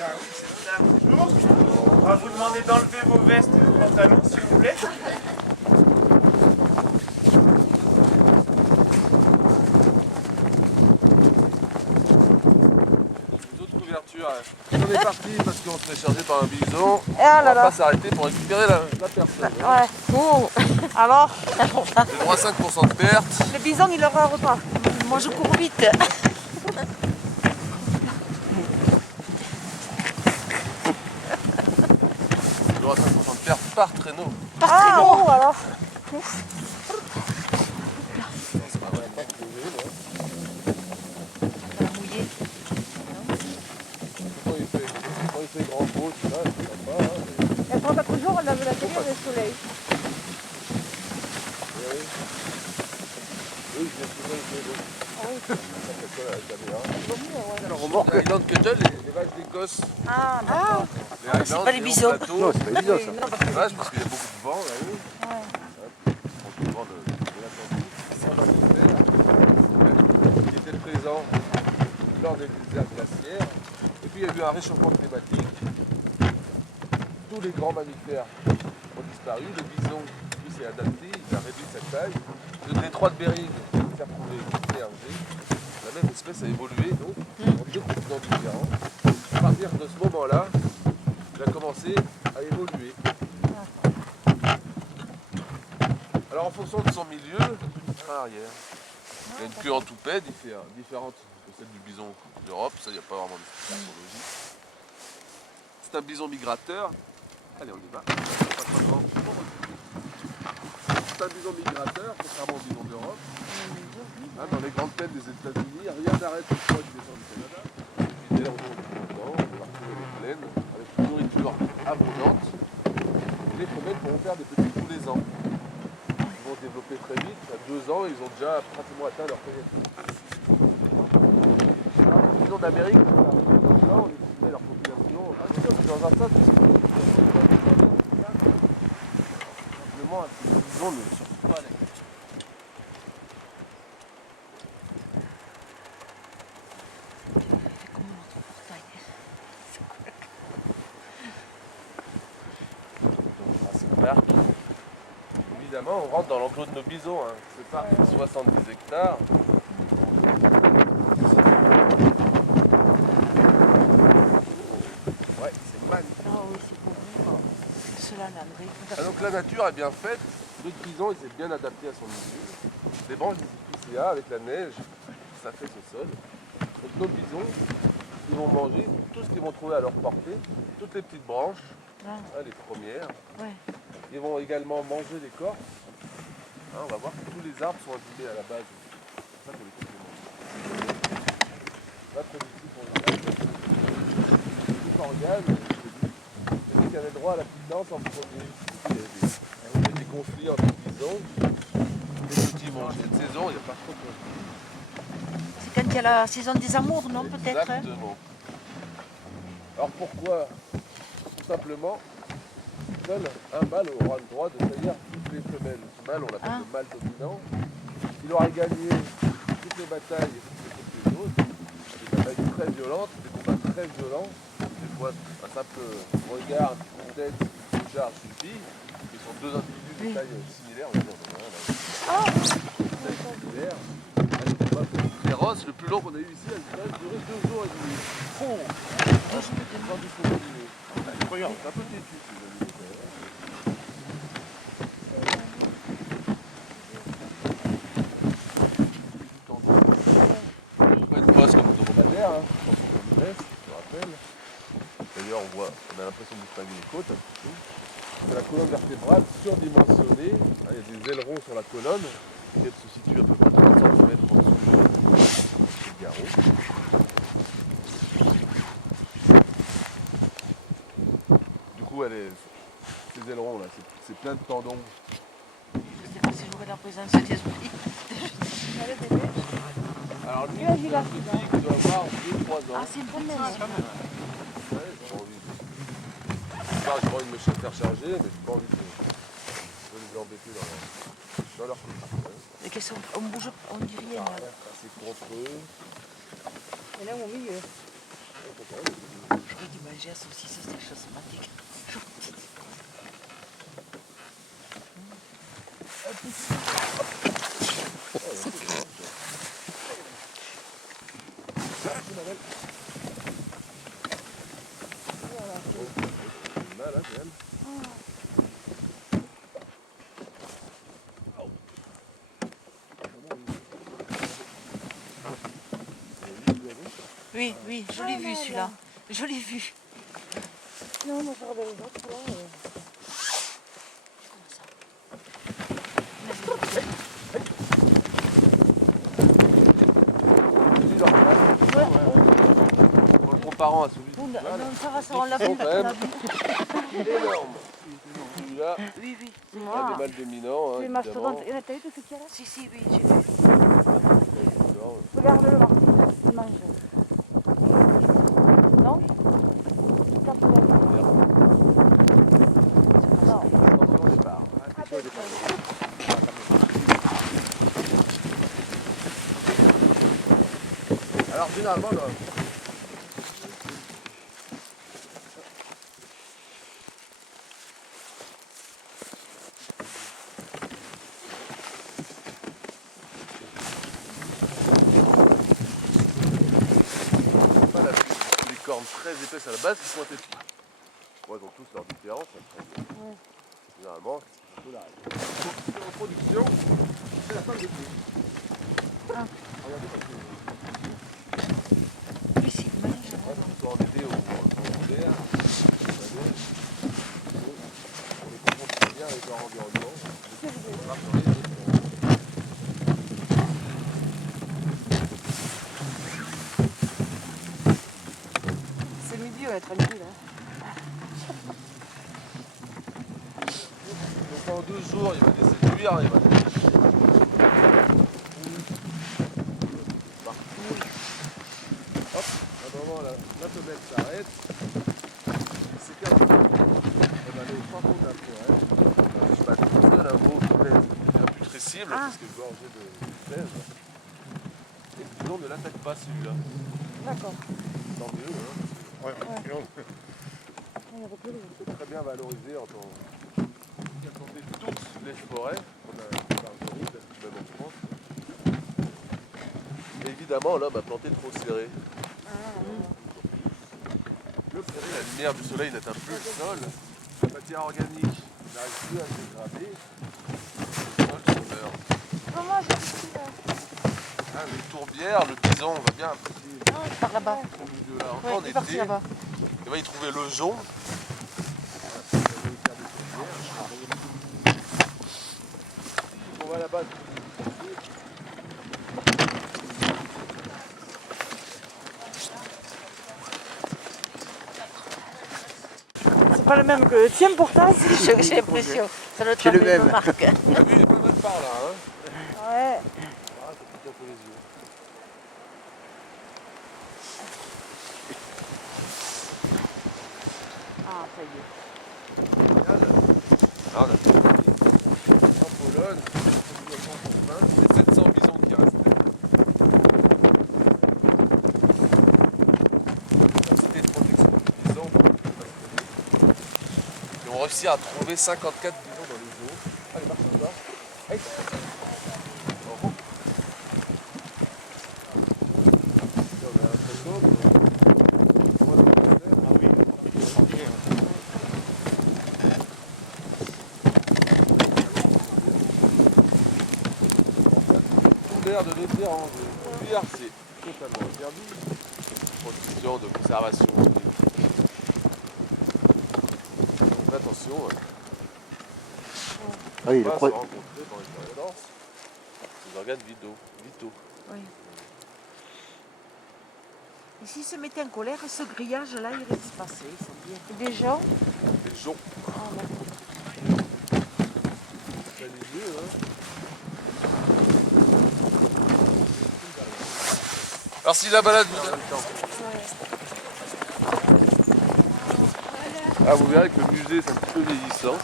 On va vous demander d'enlever vos vestes et vos pantalons, s'il vous plaît. On est parti parce qu'on se fait charger par un bison. Ah On va pas s'arrêter pour récupérer la personne. Ouais. Oh. Alors J'ai droit à 5% de perte. le bison, il aura pas. Moi, je cours vite. J'ai droit à 5% de perte par traîneau. Ah, oh, alors. Quand il fait grand beau, tu vois, c'est sympa. Il y a 3-4 jours, on a vu la télé avec le soleil. Oui, je viens souvent avec les Ah oui. Ça fait quoi la caméra Ouais. Alors, remorque. Les Highland Cattle, les vaches d'Écosse. Ah, d'accord. Les Highlands, c'est pas les et en bisons. plateau. Non, c'est pas les bisons, ça. Non, Les vaches, parce qu'il y a beaucoup de vent là-haut. Ouais. On se vend de l'Atlantique. Sans mammifères. Qui était présent lors des déserts glaciaires. Et puis il y a eu un réchauffement climatique. Tous les grands mammifères ont disparu. Le bison, lui, s'est adapté, il a réduit sa taille. Le détroit de Bering s'est retrouvé immergé. La même espèce a évolué donc en deux continents différents. À partir de ce moment-là, il a commencé à évoluer. Alors en fonction de son milieu, arrière. Il a une queue en toupet différente de celle du bison d'Europe, ça il n'y a pas vraiment d'explication logique. C'est un bison migrateur. Allez, on y va. C'est un bison migrateur, contrairement au bison d'Europe. Dans les grandes plaines des États-Unis, rien n'arrête une fois qu'il descend du Canada. Et puis dès lors où on va retrouver les plaines avec une nourriture abondante. Et les femelles pourront faire des petits tous les ans. Ils vont se développer très vite. À 2 ans, ils ont déjà pratiquement atteint leur pénétration. Les bisons d'Amérique, on estimait leur population. Dans un sens, simplement, les bisons ne survivent pas à la culture. Évidemment, on rentre dans l'enclos de nos bisons. Hein. Ce parc fait 70 hectares. Ouais, c'est magnifique. Ah oui, c'est beau. Cela, l'André. Ah, donc la nature est bien faite. Le bison il s'est bien adapté à son milieu. Les branches des épicéas avec la neige, ça fait ce sol. Donc nos bisons, ils vont manger tout ce qu'ils vont trouver à leur portée, toutes les petites branches, les premières. Ouais. Ils vont également manger l'écorce. On va voir que tous les arbres sont abîmés à la base. C'est ça qu'on les complémente. Pas trop difficile pour les arbres. Tout organe, dès qu'il y avait droit à la petite danse en premier. Il y a des conflits entre les bisons. Les petits vont changer de saison, il n'y a pas trop de conflits. C'est quand il y a la saison des amours, non, peut-être hein? Exactement. Alors pourquoi? Tout simplement, seul un mâle aura le droit de saillir toutes les femelles. Ce mâle, on l'appelle le mâle dominant. Il aura gagné toutes les batailles contre les autres. Des batailles très violentes, des combats très violents. Des fois, un simple regard, une tête, une charge suffit. Ils sont deux individus de taille similaire. On va dire, taille similaire. Un combat féroce, le plus long qu'on a eu ici, elle a duré 2 jours et demi. Regarde, c'est un peu têtu. Comme dromadaire, hein. Je pense qu'on laisse, je te rappelle. D'ailleurs, on a l'impression de distinguer les côtes un petit peu. C'est la colonne vertébrale surdimensionnée. Il y a des ailerons sur la colonne, qui se situent à peu près 30 cm en dessous du garrot. Du coup, ces ailerons là, c'est plein de tendons. Je ne sais pas si j'aurai la présence d'esprit. Alors lui, c'est un petit qui doit avoir 2-3 ans. Ah, c'est une bonne mère. Ouais, j'ai pas envie j'ai pas envie de me faire charger, mais j'ai pas envie de les embêter dans leur quotidien. Et qu'est-ce qu'on bouge, on dit rien. C'est contre eux. Et là, au milieu. J'aurais dû manger la saucisse, c'est quelque chose de sympathique. Mal, hein, quand même. Oui, oui, je l'ai vu celui-là. Je l'ai vu. Non, moi je regarde les autres là. Celui leur en le comparant à celui de là, Non, ça va, ça, on l'a ils sont vu. quand même énormes. Celui-là, Oui, oui. il y a des mâles dominants, hein, Les évidemment. mastodontes. Et t'as vu tout ce qu'il y a là? Si, si, oui, j'ai vu. Énormes. Regarde-le, Martine. Il mange. Non? Tape la vie. Non. Attention au départ. Attention au départ. Alors généralement, là, pas les cornes très épaisses à la base qui sont épaisses. Bon, ils ont tous leurs différences. Après. Ouais. Généralement, c'est un peu la règle. En production, c'est la fin de l'été. Ah. Regardez comme c'est. Oui, si, il mange. Soit en été ou en hiver, on les confronte très bien avec leur environnement. On marche dans les autres. C'est midi, on va être à midi là. Donc en 2 jours, il va les séduire, il va les partout. Hop, à un moment la femelle s'arrête. C'est terminé. Elle va aller au fin fond de la forêt. Je sais pas, tout seul, un beau imputrescible, parce que gorgé de sève. Et le bouillon ne l'attaque pas celui-là. D'accord. Tant mieux, hein. Ouais. On a repris les C'est très bien valorisé en tant qu'attendez toutes les forêts. On a l'arborite, même en France. Et évidemment, l'homme a planté trop serré. Le prairie, la lumière du soleil n'atteint plus le sol. La matière organique n'arrive plus à se dégrader. Les sols sont leurs. Comment j'ai ici là? Ah, les tourbières, le bison, on va bien apprécier Non, il part là-bas. ce milieu-là. Ouais, Encore en il est parti été, là-bas. il va y trouver le jonc. On va là-bas. C'est pas le même que le tien pourtant. J'ai l'impression. Ça doit être C'est le la même même. marque. T'as vu, il est pas mal par là. Hein. Ouais. Ah, ça pique un peu les yeux. Ah, ça y est. Ah, on a fait en Pologne, en 1920, c'est 700 bisons qui restaient. Capacité de protection du bison. Ils ont réussi à trouver 54 bisons dans les eaux. Allez, marche là. Hey. En haut. Là, on a l'impression que on voit le cancer. Ah oui. Tout l'air de l'étang de cuir, c'est totalement interdit. Production de conservation. Donc attention, Ah oui, on va se rencontrer dans les périodes des organes vitaux. Oui. Et s'il se mettait en colère, ce grillage-là, il irait se passer. Des gens? Les joncs. Ah, d'accord. Ça les yeux, hein. Alors si la balade vous donne le temps. Ah, vous verrez que le musée c'est un petit peu vieillissant.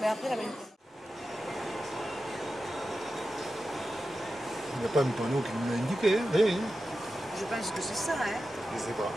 Mais après, la même. Il n'y a pas un panneau qui nous l'a indiqué, hein, rien. Je pense que c'est ça, hein. Je sais pas.